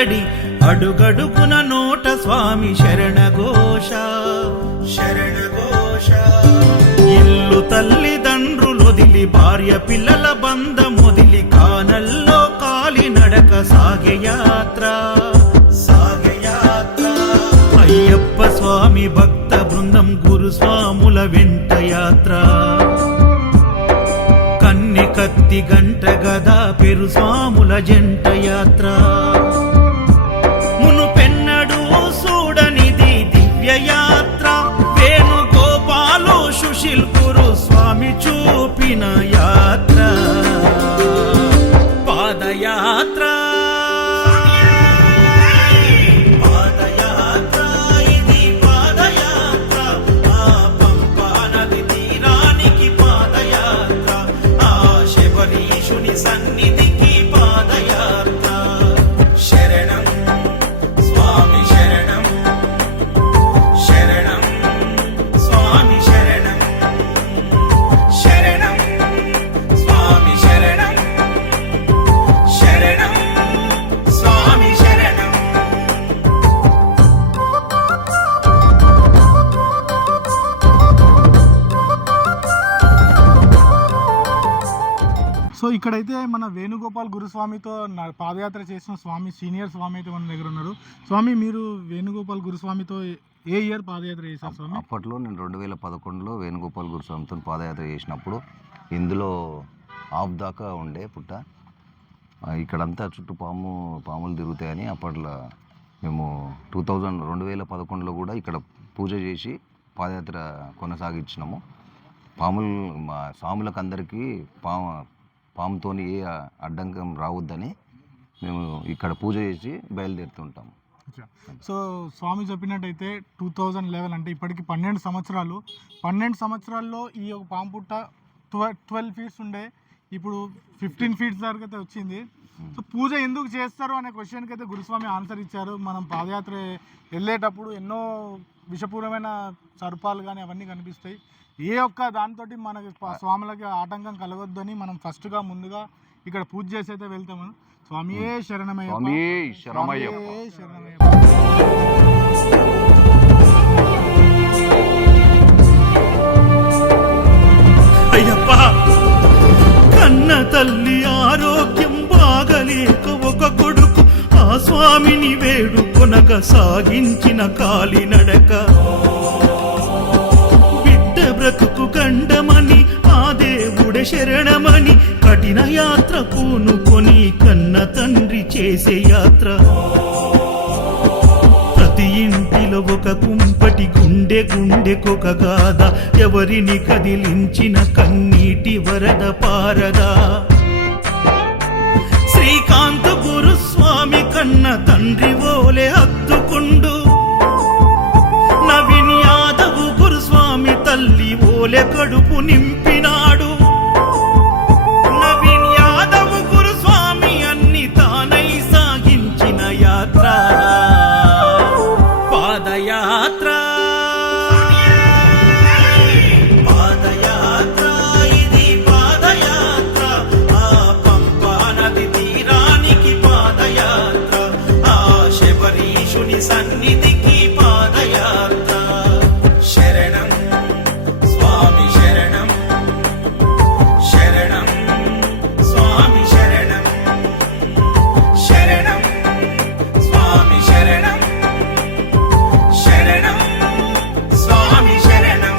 సందడి అడుగడుగున నోట స్వామి శరణఘోష శరణఘోష. ఇల్లు తల్లిదండ్రులొదిలి భార్య పిల్లల బంధమొదిలి కానల్లో కాలి నడక సాగే యాత్ర సాగే యాత్ర. అయ్యప్ప స్వామి భక్త బృందం గురుస్వాముల వెంట యాత్ర. కన్నె కత్తి గంట గదా పెరు స్వాముల జంట యాత్ర. మునుపెన్నడూ చూడనిది దివ్య యాత్ర. వేణుగోపాలు సుశీల్ గురు స్వామి చూపిన యాత్ర పాదయాత్ర. సన్నిధికి పాదయాత్ర. శరణం స్వామి శరణం శరణం స్వామి శరణం శరణం స్వామి శరణం శరణం స్వామి శరణం. సో ఇక్కడైతే మన వేణుగోపాల్ గురుస్వామితో పాదయాత్ర చేసిన స్వామి సీనియర్ స్వామి అయితే మన దగ్గర ఉన్నారు. స్వామి, మీరు వేణుగోపాల్ గురుస్వామితో ఏ ఇయర్ పాదయాత్ర చేశారు స్వామి? అప్పట్లో నేను 2011లో వేణుగోపాల్ గురుస్వామితో పాదయాత్ర చేసినప్పుడు ఇందులో ఆఫ్ దాకా ఉండే పుట్ట. ఇక్కడంతా చుట్టూ పాములు తిరుగుతాయని అప్పట్లో మేము 2011లో కూడా ఇక్కడ పూజ చేసి పాదయాత్ర కొనసాగించినాము. పాములు మా స్వాములకు అందరికీ పాముతో ఏ అడ్డంకం రావద్దని మేము ఇక్కడ పూజ చేసి బయలుదేరుతుంటాము. సో స్వామి చెప్పినట్టయితే 2011 అంటే ఇప్పటికి 12 సంవత్సరాలు. 12 సంవత్సరాల్లో ఈ ఒక పాము పుట్ట 12 ఫీట్స్ ఉండే, ఇప్పుడు 15 ఫీట్స్ వరకు అయితే వచ్చింది. సో పూజ ఎందుకు చేస్తారు అనే క్వశ్చన్కి అయితే గురుస్వామి ఆన్సర్ ఇచ్చారు. మనం పాదయాత్ర వెళ్ళేటప్పుడు ఎన్నో విషపూరమైన సర్పాలు కానీ అవన్నీ కనిపిస్తాయి. ఏ ఒక్క దాంతో మనకి స్వాములకి ఆటంకం కలగొద్దని మనం ఫస్ట్గా ముందుగా ఇక్కడ పూజ చేసి అయితే వెళ్తాము. స్వామియే శరణమయ్య అయ్యప్ప. కన్న తల్లి ఆరోగ్యం బాగలేక ఒక కొడుకు ఆ స్వామిని వేడుకొనగా సాగించిన కాలినడక. బ్రతుకు గండమని ఆ దేవుడే శరణమని కఠిన యాత్ర పూనుకొని కన్న తండ్రి చేసే యాత్ర. ప్రతి ఇంటిలో ఒక కుంపటి గుండెకొక గాథ. ఎవరిని కదిలించిన కన్నీటి వరద పారదా. శ్రీకాంత్ గురుస్వామి కన్న తండ్రి ఓలే హత్తుకుండు. నవీన్ యాదవ్ గురుస్వామి తల్లి ఓలే కడుపు నింపినాడు. నవీన్ యాదవ్ గురుస్వామి అన్ని తానై సాగించిన యాత్ర పాదయాత్ర. పాదయాత్ర ఇది పాదయాత్ర. ఆ పంపా నది తీరానికి పాదయాత్ర. ఆ శబరీషుని సన్నిధికి పాదయాత్ర. శరణం స్వామి శరణం శరణం స్వామి శరణం శరణం స్వామి శరణం శరణం స్వామి శరణం.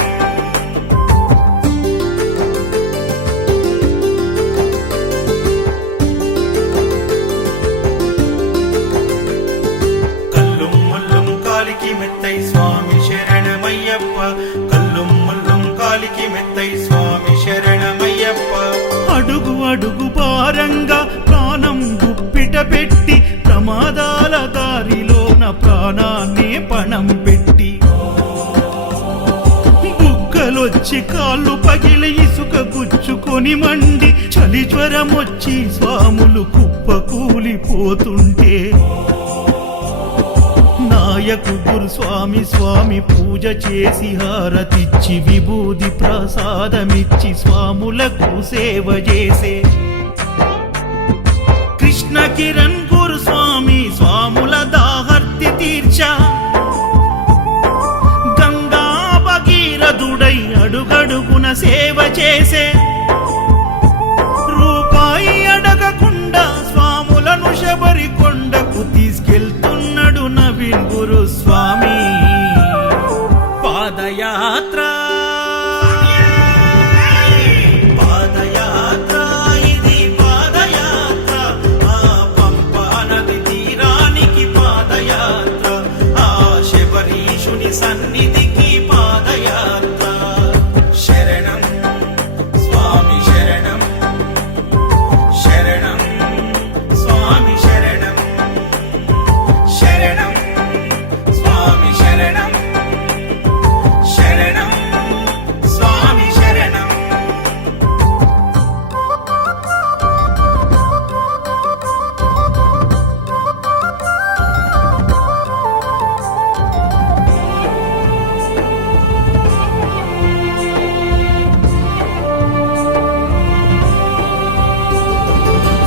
కల్లుం మల్లుం కాలికి మెత్తై స్వామి శరణమయ్యప్ప. కల్లుం మల్లుం కాలికి మెత్తై స్వామి శరణమయ్యప్ప. అడుగు అడుగు భారంగా ప్రాణం గుప్పిట పెట్టి ప్రమాదాల దారిలోన ప్రాణాన్ని పణం పెట్టి బుగ్గలొచ్చి కాళ్ళు పగిలి ఇసుక గుచ్చుకొని మండి చలి జ్వరమొచ్చి స్వాములు కుప్పకూలిపోతుంటే నాయకు గురుస్వామి స్వామి పూజ చేసి హారతిచ్చి విభూది ప్రసాదమిచ్చి స్వాములకు సేవ చేసే కృష్ణ కిరణ్ గురుస్వామి స్వాము తీర్చా గంగా భగీరథుడై అడుగడుగున సేవ చేసే రూపాయి అడగకుండా స్వాములను శబరి కొండకు తీసుకెళ్తున్నాడు నవీన్ గురుస్వామి పాదయాత్ర పాదయాత్ర ఇది పాదయాత్ర ఆ పంపా నది తీరానికి పాదయాత్ర ఆ శబరీషుని సన్నిధికి పాదయాత్ర శరణం స్వామి శరణం శరణం స్వామి శరణం శరణం స్వామి శరణం శరణం స్వామి శరణం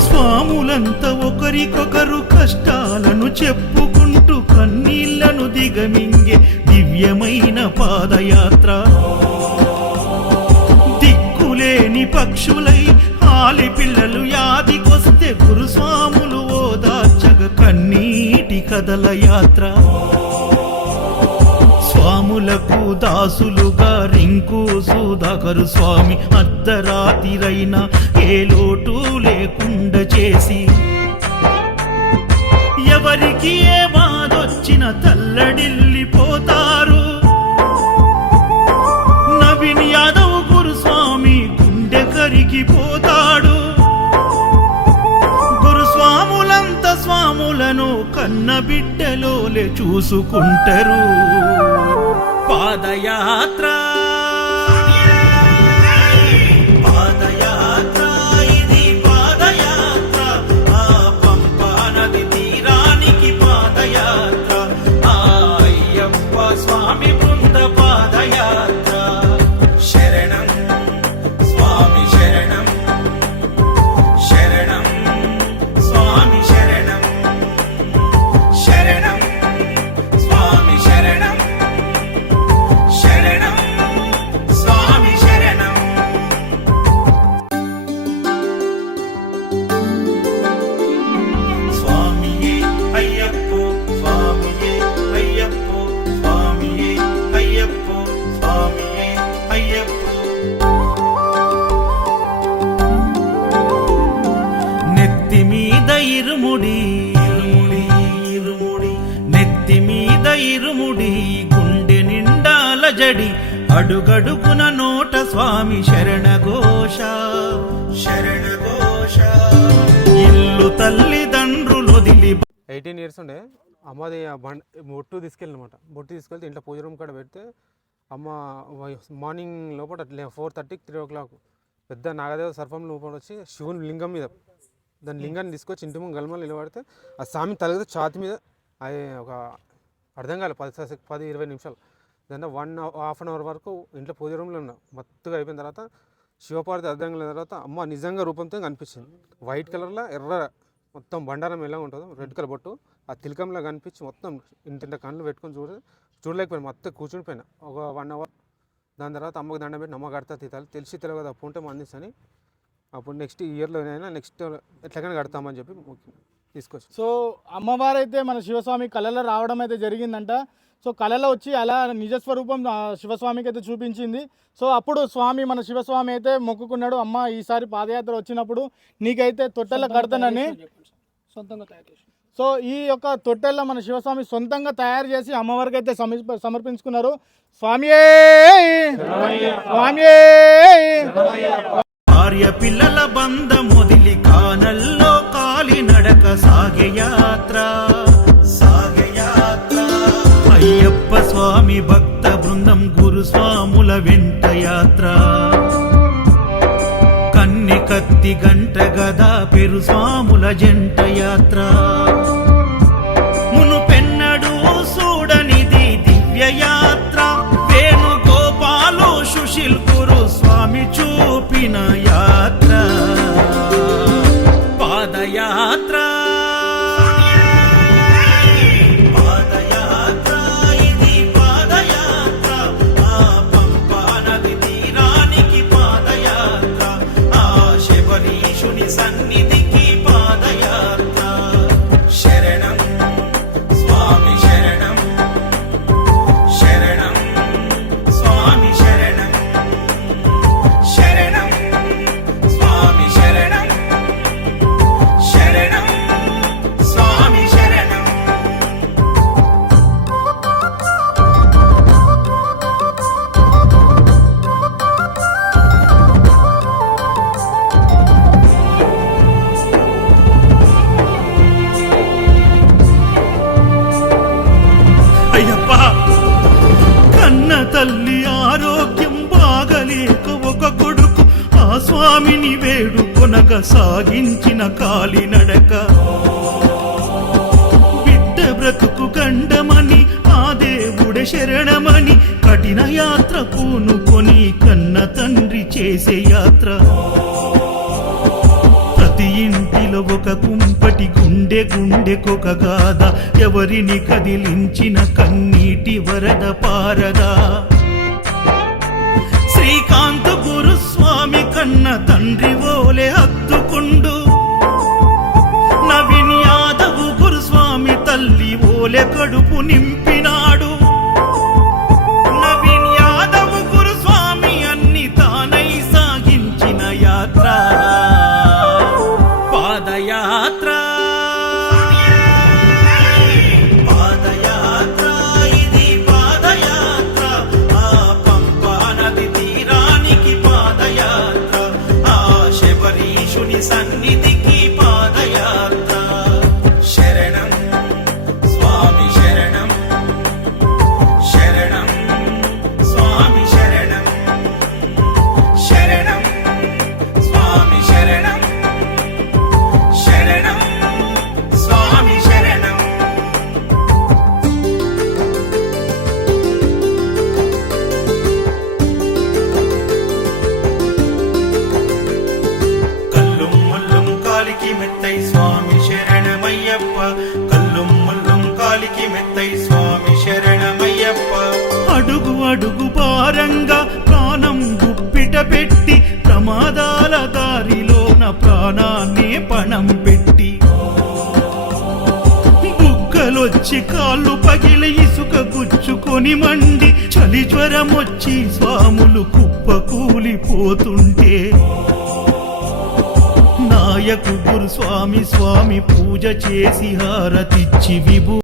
స్వాములంతా ఒకరికొకరు కష్టాలను చెప్పుకుంటూ కన్నీళ్లను దిగమింగే దివ్యమైన పాదయాత్ర దిక్కులేని పక్షులై ఆలి పిల్లలు యాదికొస్తే గురుస్వాములు ఓదార్చగ కన్నీటి కదల యాత్ర స్వాములకు దాసులుగా రింకు సుధాకరు స్వామి అర్ధరాతిరైనా ఏ లోటు లేకుండా చేసి ఎవరికి ఏ బాధొచ్చిన తల్లడిల్లిపోతారు నవీన్ యాదవ్ గురుస్వామి గుండె కరిగిపోతాడు గురుస్వాములంత స్వాములను కన్న బిడ్డలోలే చూసుకుంటారు పాదయాత్ర పాదయాత్ర ఇది పాదయాత్ర ఆ పంపా నది తీరానికి పాదయాత్ర ఆ అయ్యప్ప స్వామి బృంద పాదయాత్ర శరణం స్వామి శరణం శరణం స్వామి శరణం శరణం స్వామి శరణం శరణం స్వామి శరణం స్వామియే అయ్యప్పో స్వామియే అయ్యప్పో స్వామియే అయ్యప్పో స్వామియే అయ్యప్పో నెత్తి మీద ఇరుముడి ఇరుముడి నెత్తి మీద ఇరుముడి గుండె నిండాల జడి అడుగడుగున నోట స్వామి శరణఘోష శరణఘోష ఇల్లు తల్లిదండ్రులు వదిలి 18 ఇయర్స్ ఉండే అమ్మది బొట్టు తీసుకెళ్ళినమాట బొట్టు తీసుకెళ్తే ఇంట్లో పూజ రూమ్ కాడ పెడితే అమ్మ మార్నింగ్ లోపల 4:30 3 o'clock పెద్ద నాగదేవ సర్పం లోపల వచ్చి శివుని లింగం మీద దాని లింగాన్ని తీసుకొచ్చి ఇంటి ముందు గల్మలు నిలబడితే ఆ స్వామి తలగితే ఛాతి మీద అది ఒక అర్థం కాలేదు 10-20 నిమిషాలు దాన్ని 1.5 hour వరకు ఇంట్లో పూజ రూమ్లో ఉన్నా మత్తుగా అయిపోయిన తర్వాత శివపార్వతి అర్థం కలిగిన తర్వాత అమ్మ నిజంగా రూపంతో కనిపించింది వైట్ కలర్లో ఎర్ర మొత్తం బండారం ఎలా ఉంటుందో రెడ్ కలర్ బొట్టు ఆ తిలకంలో కనిపించి మొత్తం ఇంత కళ్ళు పెట్టుకొని చూడలేకపోయినా మొత్తం కూర్చునిపోయినా ఒక 1 hour దాని తర్వాత అమ్మకు దండం పెట్టి అమ్మ కడతా తీతాలి తెలిసి తెలియదు అప్పు ఉంటే మందిస్తని అప్పుడు నెక్స్ట్ ఇయర్లో అయినా నెక్స్ట్ ఎట్లాగైనా కడతామని చెప్పి తీసుకొచ్చి సో అమ్మవారు అయితే మన శివస్వామి కళలో రావడం అయితే జరిగిందంట. సో కళలో వచ్చి అలా నిజస్వరూపం శివస్వామికి అయితే చూపించింది. సో అప్పుడు స్వామి మన శివస్వామి అయితే మొక్కుకున్నాడు, అమ్మ ఈసారి పాదయాత్ర వచ్చినప్పుడు నీకైతే తొట్టెల కడతానని సొంతంగా తయారు చేసి. సో ఈ యొక్క తొట్టెల మన శివస్వామి సొంతంగా తయారు చేసి అమ్మవారికి అయితే సమర్పించుకున్నారు. స్వామియే స్వామియే. భార్య పిల్లల బంధం మొదలి కానల్లో కాలి నడక సాగే యాత్ర అయ్యప్ప స్వామి భక్త బృందం గురుస్వాముల వెంట యాత్ర కన్ని కత్తి గంట గదా పెరు స్వాముల జంట యాత్ర మును పెన్నడు చూడనిది దివ్య యాత్ర వేణుగోపాలు సుశీల్ గురు స్వామి చూపిన యాత్ర పాదయాత్ర పాదయాత్ర తల్లి ఆరోగ్యం బాగలేక ఒక కొడుకు ఆ స్వామిని వేడుకొనగా సాగించిన కాలినడక. బిడ్డ బ్రతుకు గండమని ఆ దేవుడే శరణమని కఠిన యాత్ర పూనుకొని కన్న తండ్రి చేసే యాత్ర. ప్రతి ఇంటిలో ఒక కుంపటి గుండె గుండెకొక గాథ, ఎవరిని కదిలించిన కన్నీటి వరద పారదా. శ్రీకాంత గురుస్వామి కన్న తండ్రి ఓలే హత్తుకుండు, నవీన్ యాదవ్ గురుస్వామి తల్లి ఓలే కడుపు నింపినాడు. నవీన్ యాదవ్ గురుస్వామి అన్ని తానై సాగించిన యాత్ర పాదయాత్ర. పాదయాత్ర ఇది పాదయాత్ర, ఆ పంపా నది తీరానికి పాదయాత్ర, ఆ శబరీషుని సన్నిధికి పాదయాత్ర. శరణం స్వామి శరణం, శరణం స్వామి శరణం, శరణం స్వామి శరణం, శరణం స్వామి శరణం. కల్లుం ముల్లుం కాలికి మెత్తై స్వామి శరణమయ్యప్ప, కల్లుం ముల్లుం కాలికి మెత్తై స్వామి శరణమయ్యప్ప. అడుగు అడుగు భారంగా ప్రాణం గుప్పిట పెట్టి ప్రమాదాల దారిలోన ప్రాణాన్ని పణం పెట్టి, బుగ్గలొచ్చి కాళ్ళు పగిలి ఇసుక గుచ్చుకొని మండి చలి జ్వరమొచ్చి స్వాములు కుప్పకూలిపోతుంటే, నాయకు గురుస్వామి స్వామి పూజ చేసి హారతిచ్చి విభూ